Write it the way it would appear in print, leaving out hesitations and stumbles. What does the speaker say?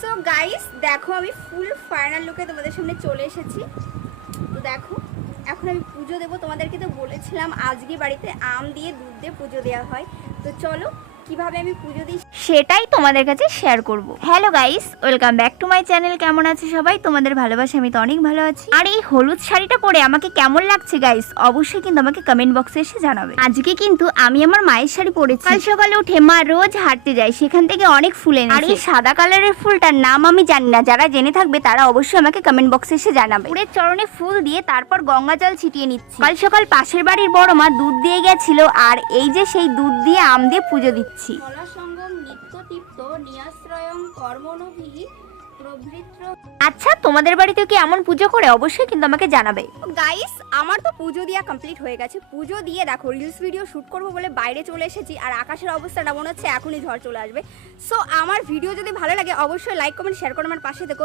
So guys দেখো আমি ফুল final লুকে তোমাদের সামনে চলে এসেছি। তো দেখো এখন আমি পুজো দেবো, তোমাদেরকে তো বলেছিলাম আজকে বাড়িতে আম দিয়ে দুধ দিয়ে পুজো দেওয়া হয়। তো চলো কিভাবে আমি পুজো দিই সেটাই তোমাদের কাছে শেয়ার করব। Hello guys, welcome back to my channel. কেমন আছে সবাই? তোমাদের ভালোবাসা, আমি তো অনেক ভালো আছি। আর এই হলুদ শাড়িটা পরে আমাকে কেমন লাগছে গাইস অবশ্যই কিন্তু আমাকে কমেন্ট বক্সে এসে জানাবে। আজকে কিন্তু আমি আমার মায়ের শাড়ি পরেছি। কাল সকালে উঠে মা রোজ হাঁটতে যায়, সেখান থেকে অনেক ফুল এনেছে। আর এই সাদা কালারের ফুলটার নাম আমি জানি না, যারা জেনে থাকবে তারা অবশ্যই আমাকে কমেন্ট বক্সে এসে জানাবে। পুরের চরণে ফুল দিয়ে তারপর গঙ্গা জল ছিটিয়ে নিচ্ছি। কাল সকাল পাশের বাড়ির বড় মা দুধ দিয়ে গেছিল, আর এই যে সেই দুধ দিয়ে আম দিয়ে পুজো দিচ্ছি। আচ্ছা তোমাদের বাড়িতে কি এমন পুজো করে অবশ্যই কিন্তু আমাকে জানাবে। গাইস আমার তো পুজো দেওয়া কমপ্লিট হয়ে গেছে। পুজো দিয়ে দেখো রিলস ভিডিও শুট করবো বলে বাইরে চলে এসেছি, আর আকাশের অবস্থাটা মনে হচ্ছে এখনই ঝড় চলে আসবে। সো আমার ভিডিও যদি ভালো লাগে অবশ্যই লাইক কমেন্ট শেয়ার করে আমার পাশে দেখো।